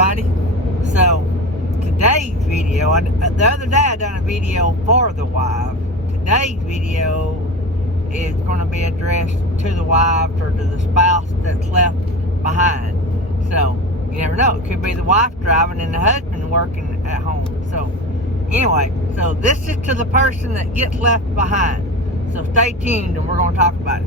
everybody. So today's video, the other day I done a video for the wife. Today's video is going to be addressed to the wife or to the spouse that's left behind. So you never know, it could be the wife driving and the husband working at home. So anyway, so this is to the person that gets left behind. So stay tuned and we're going to talk about it.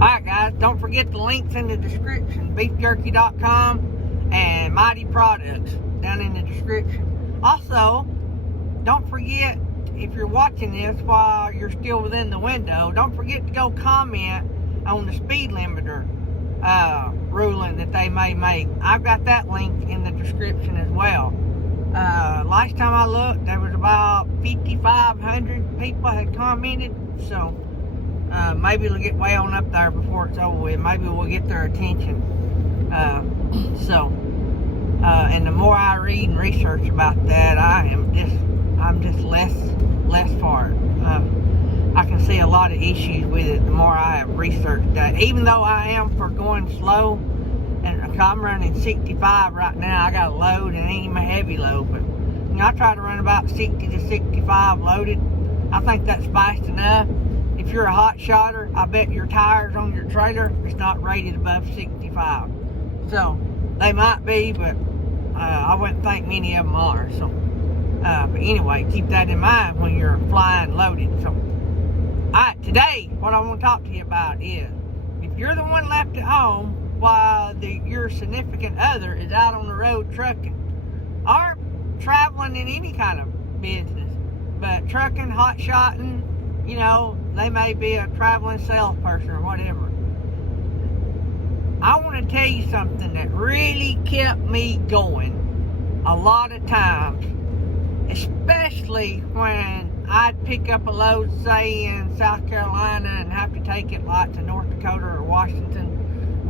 Alright guys, don't forget the links in the description, beefjerky.com and Mytee Products down in the description. Also, don't forget, if you're watching this while you're still within the window, don't forget to go comment on the speed limiter ruling that they may make. I've got that link in the description as well. Last time I looked, there was about 5,500 people had commented, so maybe it'll get way on up there before it's over with. Maybe we'll get their attention. And the more I read and research about that, I'm just less for it. I can see a lot of issues with it the more I have researched that. Even though I am for going slow, and I'm running 65 right now, I got a load and it ain't even a heavy load, but you know, I try to run about 60 to 65 loaded. I think that's fast enough. If you're a hot shotter, I bet your tires on your trailer is not rated above 65. So they might be, but I wouldn't think many of them are. So, but anyway, keep that in mind when you're flying loaded. So, alright, today what I want to talk to you about is if you're the one left at home while your significant other is out on the road trucking or traveling in any kind of business, but trucking, hot shotting, you know, they may be a traveling salesperson or whatever. I want to tell you something that really kept me going a lot of times, especially when I'd pick up a load, say in South Carolina, and have to take it like to North Dakota or Washington,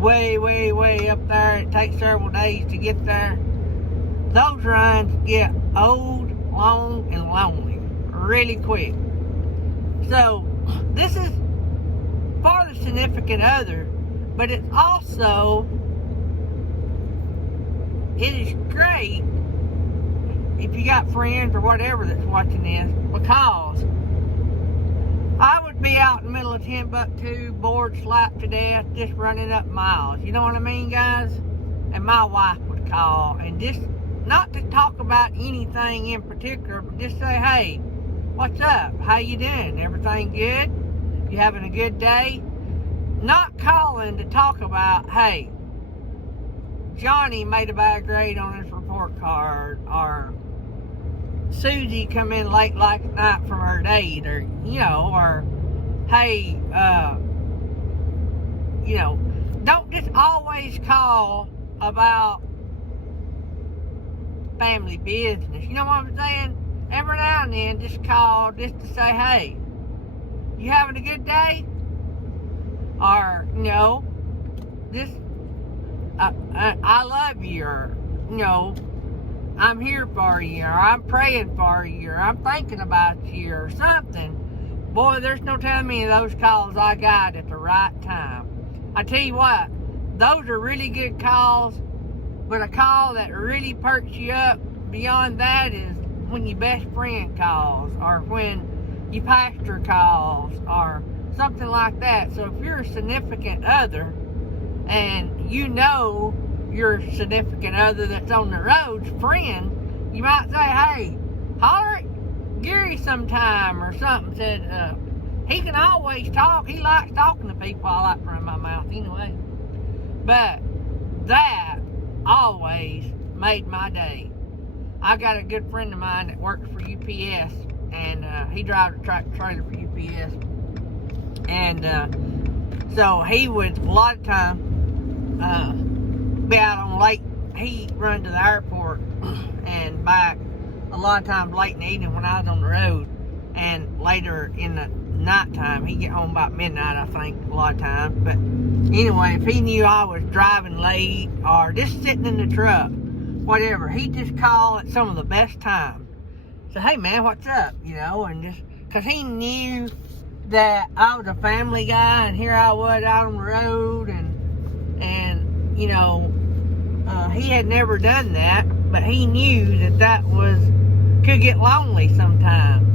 way up there. It takes several days to get there. Those runs get old, long, and lonely really quick. So this is for the significant other, but it's also, it is great if you got friends or whatever that's watching this, because I would be out in the middle of Timbuktu, bored, slapped to death, just running up miles. You know what I mean, guys? And my wife would call, and just not to talk about anything in particular, but just say, hey, what's up? How you doing? Everything good? You having a good day? Not calling to talk about, hey, Johnny made a bad grade on his report card, or Susie come in late like night from her date, or, you know, or, hey, you know, don't just always call about family business. You know what I'm saying? Every now and then, just call just to say, hey, you having a good day? Or, you know, just, I love you, or, you know, I'm here for you, or I'm praying for you, or I'm thinking about you, or something. Boy, there's no telling me those calls I got at the right time. I tell you what, those are really good calls, but a call that really perks you up beyond that is when your best friend calls, or when your pastor calls, or something like that. So if you're a significant other and you know your significant other that's on the road's friend, you might say, hey, holler at Gary sometime or something. Said he can always talk. He likes talking to people. I like running my mouth anyway. But that always made my day. I got a good friend of mine that works for UPS, and he drives a tractor trailer for UPS. And so he would a lot of times be out on late. He run to the airport and back a lot of times late in the evening when I was on the road. and later in the nighttime, he'd get home about midnight, I think, a lot of times. But anyway, if he knew I was driving late or just sitting in the truck, whatever, he'd just call at some of the best times. So, hey man, what's up? You know, and just because he knew that I was a family guy, and here I was out on the road, and you know, he had never done that, but he knew that could get lonely sometimes.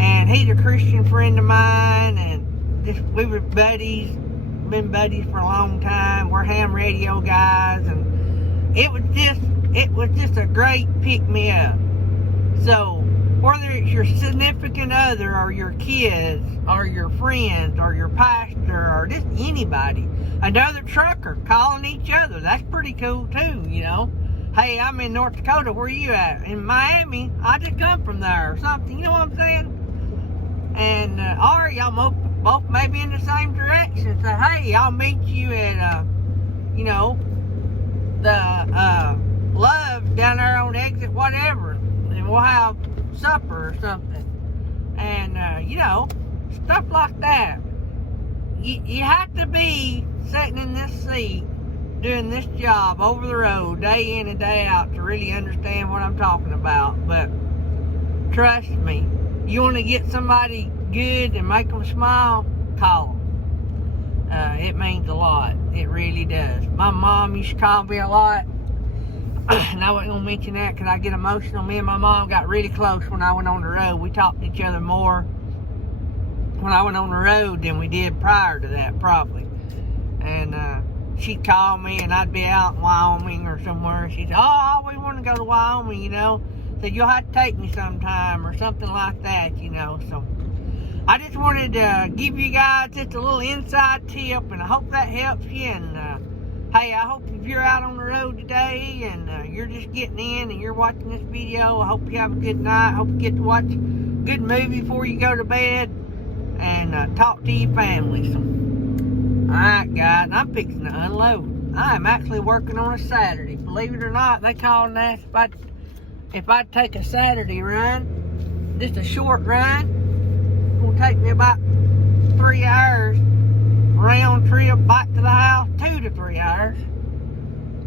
And he's a Christian friend of mine, and just we were buddies, been buddies for a long time. We're ham radio guys, and it was just a great pick me up. So whether it's your significant other or your kids or your friends or your pastor or just anybody, another trucker calling each other, that's pretty cool too, you know. Hey, I'm in North Dakota, where you at? In Miami, I just come from there or something, you know what I'm saying? And or y'all both maybe in the same direction. So hey, I'll meet you at you know, the Love down there on exit whatever, and we'll have supper or something. And you know, stuff like that. You have to be sitting in this seat doing this job over the road day in and day out to really understand what I'm talking about. But trust me, you want to get somebody good and make them smile, call them. It means a lot. It really does. My mom used to call me a lot. And I wasn't going to mention that because I get emotional. Me and my mom got really close when I went on the road. We talked to each other more when I went on the road than we did prior to that, probably. And she'd call me, and I'd be out in Wyoming or somewhere. She'd say, oh, we want to go to Wyoming, you know. Said, you'll have to take me sometime or something like that, you know. So I just wanted to give you guys just a little inside tip, and I hope that helps you. And hey, I hope if you're out on the road today and you're just getting in and you're watching this video, I hope you have a good night. I hope you get to watch a good movie before you go to bed and talk to your family. So, alright guys, I'm fixing to unload. I'm actually working on a Saturday. Believe it or not, they called and asked if I'd take a Saturday run, just a short run. It'll take me about 3 hours. Round trip back to the house, 2 to 3 hours.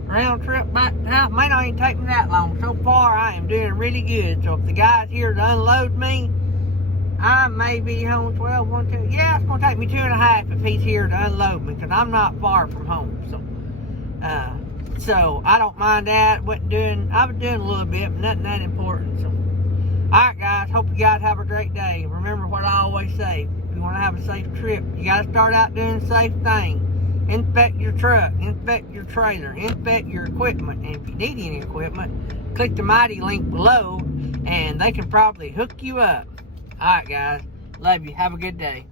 Round trip back to the house, may not even take me that long. So far, I am doing really good. So if the guy's here to unload me, I may be home 12, 1, 2. Yeah, it's going to take me 2.5 if he's here to unload me, because I'm not far from home. So I don't mind that. I was doing a little bit, but nothing that important. So, alright guys, hope you guys have a great day. Remember what I always say. If you want to have a safe trip, you got to start out doing safe things. Inspect your truck, inspect your trailer, inspect your equipment. And if you need any equipment, click the Mytee link below, and they can probably hook you up. Alright guys, love you. Have a good day.